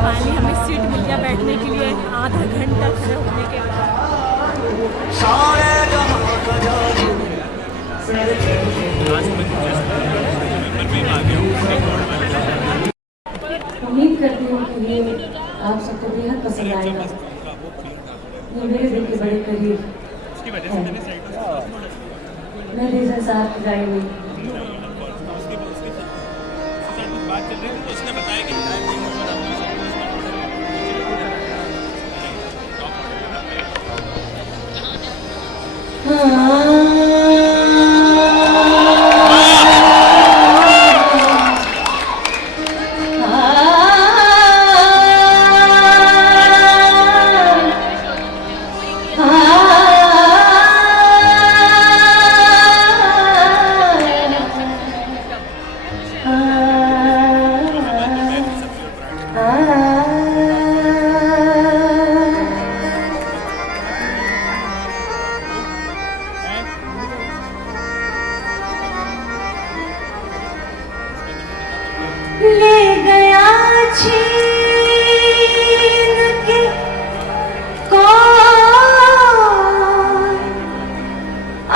Finally हमें seat मिल गया बैठने के लिए आधा घंटा खड़े होने के बाद। उम्मीद करती हूँ कि ये आप सबको बेहद पसंद आएगा। ये मेरे दिल के बड़े करीब है। मैं रेजा साहब की गाई ले गया छीन के कौन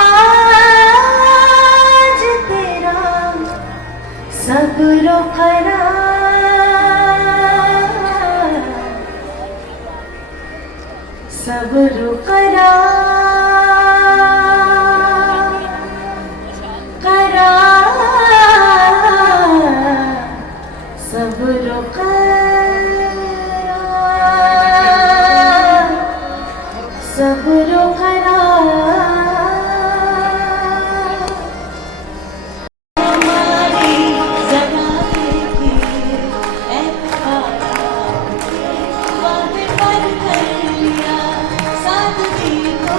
आज तेरा सब्र करार, सब्र करार, करार, सब्र करार, सब्र करार। हमारी ज़बान की वादे पर कर लिया सादगी को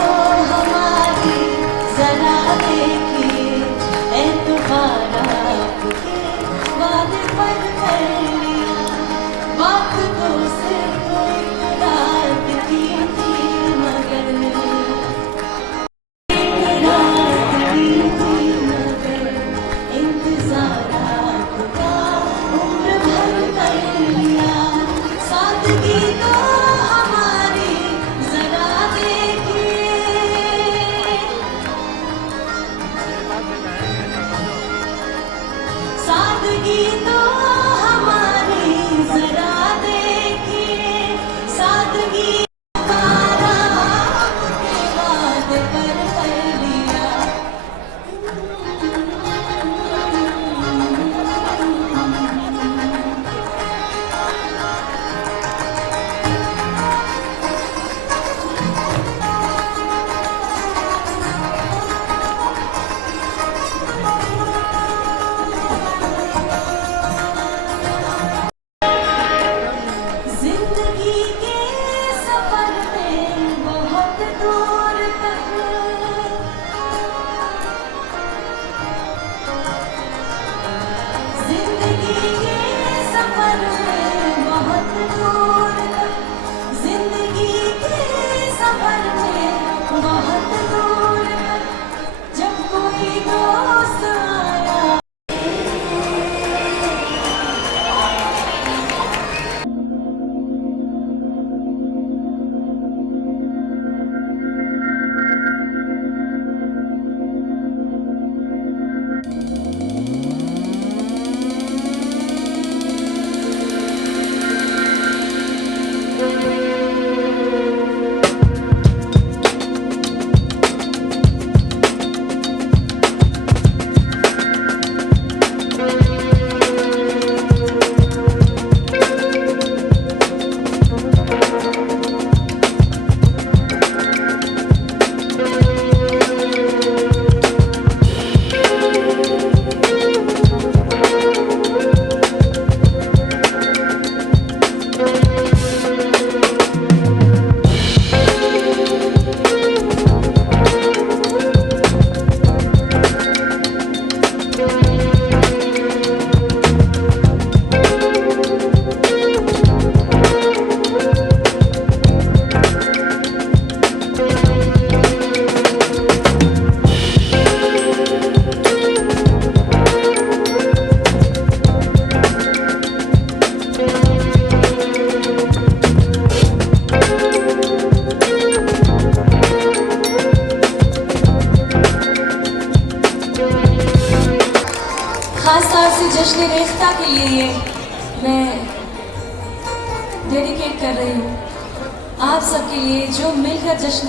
आप सबके लिए जो मिलकर जश्न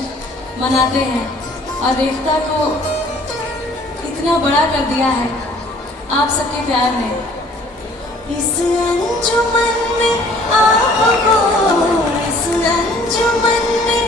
मनाते हैं और एकता को इतना बड़ा कर दिया है आप सबके प्यार ने। इस अंजुमन में आपको, इस अंजुमन में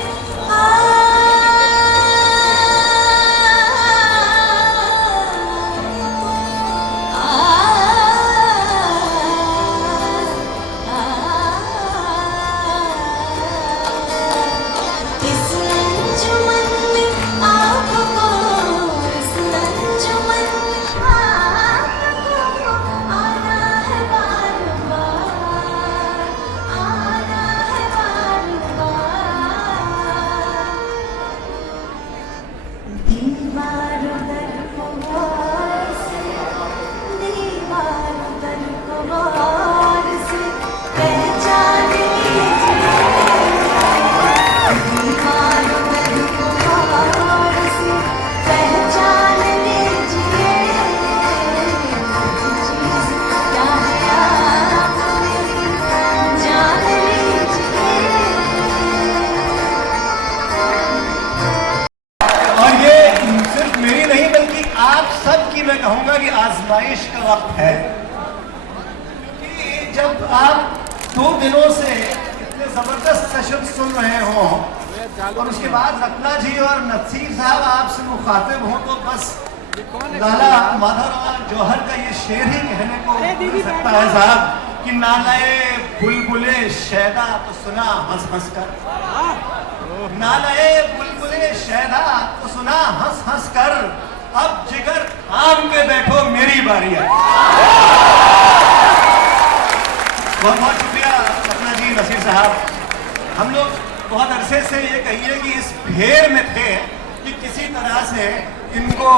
मैं कहूंगा कि आजमाइश का वक्त है, क्योंकि जब आप 2 दिनों से इतने जबरदस्त सेशन सुन रहे हो और उसके बाद रत्ना जी और नसीर साहब आपसे मुखातिब हों तो बस लाला माधवराव जौहर का ये शेर ही कहने को मिल सकता है साहब कि नालाए बुलबुले शैदा तो सुना हंस हंस कर, नालाए बुलबुले शैदा तो सुना हंस हंस कर, अब जिगर आम के बैठो मेरी बारी है। बहुत बहुत शुक्रिया रत्ना जी, नसीर साहब। हम लोग बहुत अरसे से ये कहिए कि इस भेड़ में थे कि किसी तरह से इनको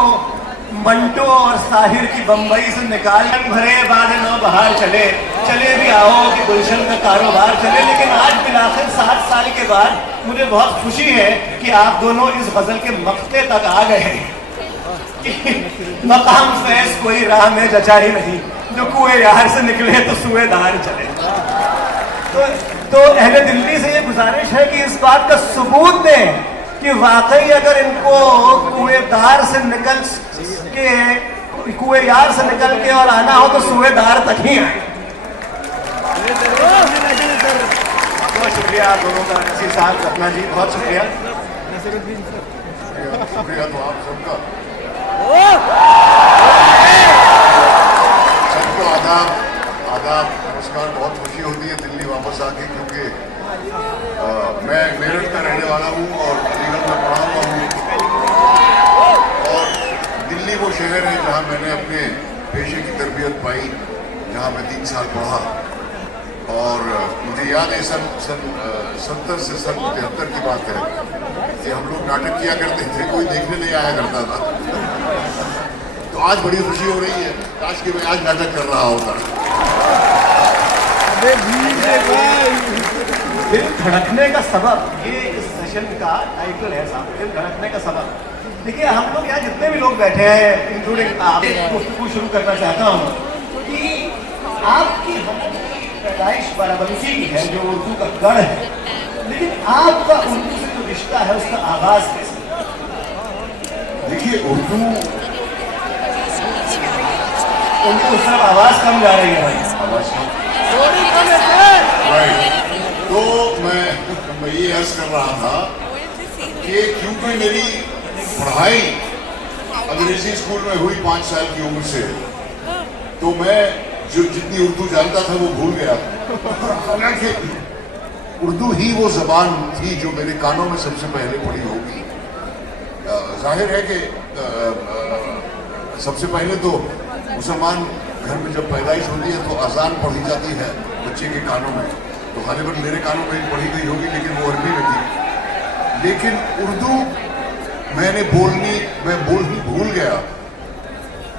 मंटो और साहिर की बंबई से निकाल भरे बाद नौ बहार चले चले भी आओ कि गुलशन का कारोबार चले। लेकिन आज बिलाखिर 7 साल के बाद मुझे बहुत खुशी है कि आप दोनों इस गजल के मक्ते तक आ गए हैं कि मकाम फैज कोई राह में जचा ही नहीं, जो कुएं यार से निकले तो सुएदार चले। तो अहले दिल्ली से ये गुजारिश है कि इस बात का सबूत दें कि वाकई अगर इनको कुएदार से निकल के, कुएं यार से निकल के और आना हो तो सुएदार तक ही आए। बहुत शुक्रिया आप दोनों का, नसीर साहब, रत्ना जी, बहुत शुक्रिया। शुक्रिया तो आप सबका, सबको आदाब आदाब नमस्कार। बहुत खुशी होती है दिल्ली वापस आके, क्योंकि मैं मेरठ का रहने वाला हूँ और अलीगढ़ में पढ़ा हुआ हूँ, और दिल्ली वो शहर है जहाँ मैंने अपने पेशे की तरबियत पाई, जहाँ मैं 3 साल पढ़ा। और मुझे याद है सन 70 से सन 73 की बात है कि हम लोग नाटक किया करते थे, कोई देखने नहीं आया करता था। तो आज बड़ी खुशी हो रही है, काश कि मैं आज नाटक कर रहा होता। दिल धड़कने का सबब, ये इस सेशन का टाइटल है साहब, दिल धड़कने का सबब। देखिए हम लोग यहाँ जितने भी लोग बैठे हैं, इंक्लूडिंग आप, गुफ्तगू शुरू करना चाहता हूँ कि आपकी पैदाइश बाराबंकी की है जो उर्दू का गढ़ है, लेकिन आपका उर्दू से जो रिश्ता है उसका आगाज कैसे? देखिए उर्दू उस तरफ आवाज कम जा रही है, आवाज राइट। तो मैं ये अर्ज कर रहा था कि क्योंकि मेरी पढ़ाई अंग्रेजी स्कूल में हुई 5 साल की उम्र से, तो मैं जो जितनी उर्दू जानता था वो भूल गया। हालांकि उर्दू ही वो जबान थी जो मेरे कानों में सबसे पहले पढ़ी होगी। जाहिर है कि सबसे पहले तो मुसलमान घर में जब पैदाइश होती है तो अजान पढ़ी जाती है बच्चे के कानों में, तो गालिबन मेरे कानों में पढ़ी गई होगी, लेकिन वो अरबी में थी। लेकिन उर्दू मैं बोलनी भूल गया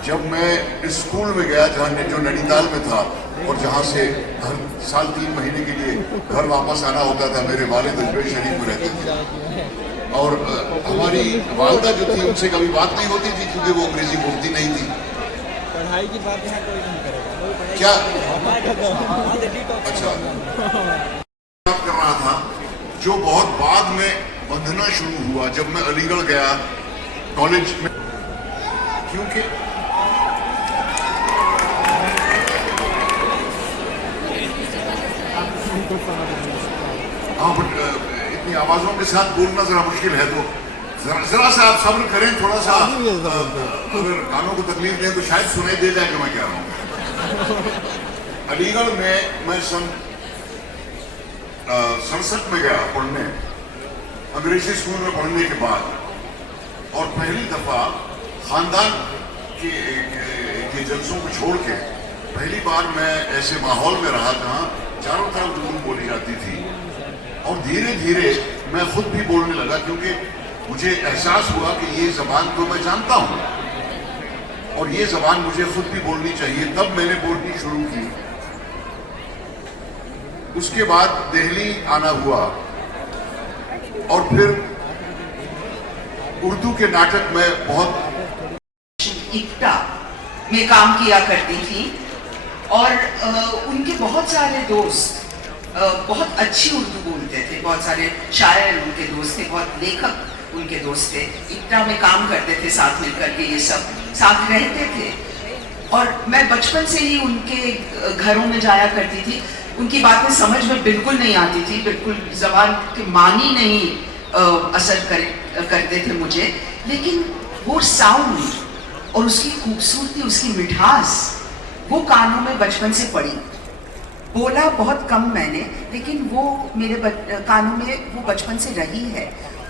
जब मैं स्कूल में गया, जहाँ जो नैनीताल में था और जहाँ से हर साल 3 महीने के लिए घर वापस आना होता था। मेरे वालिद अजमेर शरीफ में रहते थे और हमारी वालदा जो थी उनसे कभी बात नहीं होती थी क्योंकि वो अंग्रेजी बोलती नहीं थी। पढ़ाई की बात यहाँ कोई नहीं करेगा। क्या अच्छा बात कर रहा था जो बहुत बाद में बंधना शुरू हुआ जब मैं अलीगढ़ गया कॉलेज में, क्योंकि हाँ, बट इतनी आवाजों के साथ बोलना जरा मुश्किल है, तो जरा सा आप सब्र करें, थोड़ा सा अगर कानों को तकलीफ दें तो शायद सुनाई दे जाए कि मैं क्या रहा हूँ। अलीगढ़ में मैं सन 67 में गया पढ़ने, अंग्रेजी स्कूल में पढ़ने के बाद, और पहली दफा खानदान के जलसों को छोड़ के पहली बार मैं ऐसे माहौल में रहा जहाँ चारों तरफ उर्दू बोली जाती थी, और धीरे धीरे मैं खुद भी बोलने लगा, क्योंकि मुझे एहसास हुआ कि ये जबान तो मैं जानता हूँ और ये जबान मुझे खुद भी बोलनी चाहिए। तब मैंने बोलनी शुरू की। उसके बाद दिल्ली आना हुआ और फिर उर्दू के नाटक में बहुत इक्टा में काम किया करती थी, और उनके बहुत सारे दोस्त बहुत अच्छी उर्दू बोलते थे, बहुत सारे शायर उनके दोस्त थे, बहुत लेखक उनके दोस्त थे, इक्टा में काम करते थे साथ मिलकर के, ये सब साथ रहते थे। और मैं बचपन से ही उनके घरों में जाया करती थी। उनकी बातें समझ में बिल्कुल नहीं आती थी, बिल्कुल जबान के मानी नहीं असर करते थे मुझे, लेकिन वो साउंड और उसकी खूबसूरती, उसकी मिठास वो कानों में बचपन से पड़ी। बोला बहुत कम मैंने, लेकिन वो मेरे कानों में वो बचपन से रही है।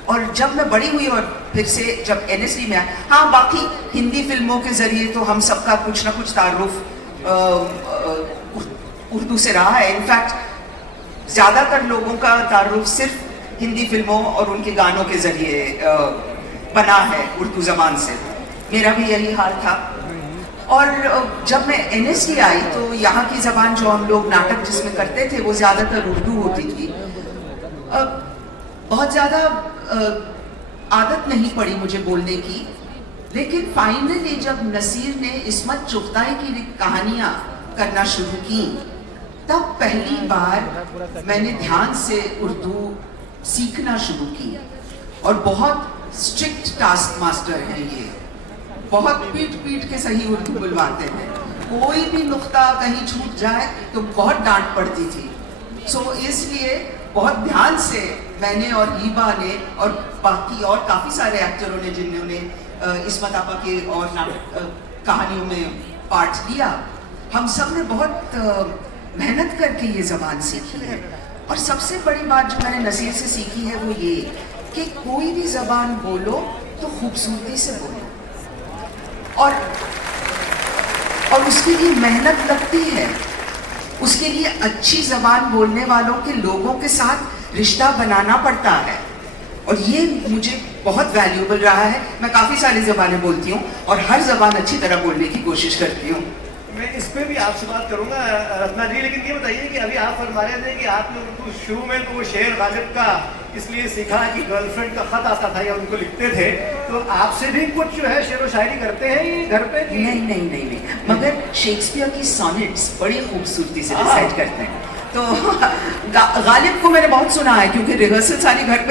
और जब मैं बड़ी हुई और फिर से जब NSD में आया, हाँ, बाकी हिंदी फिल्मों के जरिए तो हम सबका कुछ ना कुछ तारुफ उर्दू से रहा है। इनफैक्ट ज्यादातर लोगों का तारुफ सिर्फ हिंदी फिल्मों और उनके गानों के जरिए बना है उर्दू जबान से। मेरा भी यही हाल था। और जब मैं NSD आई तो यहाँ की जबान जो हम लोग नाटक जिसमें करते थे वो ज्यादातर उर्दू होती थी। बहुत ज्यादा आदत नहीं पड़ी मुझे बोलने की, लेकिन फाइनली जब नसीर ने इस्मत चुगताई की कहानियां करना शुरू की, तब पहली बार मैंने ध्यान से उर्दू सीखना शुरू की। और बहुत स्ट्रिक्ट टास्क मास्टर हैं ये, बहुत पीट पीट के सही उर्दू बुलवाते हैं। कोई भी नुक्ता कहीं छूट जाए तो बहुत डांट पड़ती थी। सो इसलिए बहुत ध्यान से मैंने और हीबा ने और बाकी और काफ़ी सारे एक्टरों ने जिन्होंने इस्मत आपा के और कहानियों में पार्ट लिया, हम सब ने बहुत मेहनत करके ये ज़बान सीखी है। और सबसे बड़ी बात जो मैंने नसीर से सीखी है वो ये कि कोई भी ज़बान बोलो तो खूबसूरती से बोलो, और उसके लिए मेहनत लगती है। उसके लिए अच्छी ज़बान बोलने वालों के लोगों के साथ रिश्ता बनाना पड़ता है, और ये मुझे बहुत वैल्यूएबल रहा है। मैं काफ़ी सारी ज़बानें बोलती हूँ और हर ज़बान अच्छी तरह बोलने की कोशिश करती हूँ। मैं इस पे भी आपसे बात करूंगा रत्ना जी, लेकिन ये बताइए कि अभी आप फरमा रहे थे कि आपने उनको शुरू में तो वो शेर गालिब का इसलिए सीखा कि गर्लफ्रेंड का खत आता था या उनको लिखते थे, तो आपसे भी कुछ जो है शेर व शायरी करते हैं ये घर पे? नहीं, मगर शेक्सपियर की सॉनेट्स बड़ी खूबसूरती से रिसाइट करते हैं। तो गालिब को मैंने बहुत सुना है, क्योंकि रिहर्सल सारी घर पे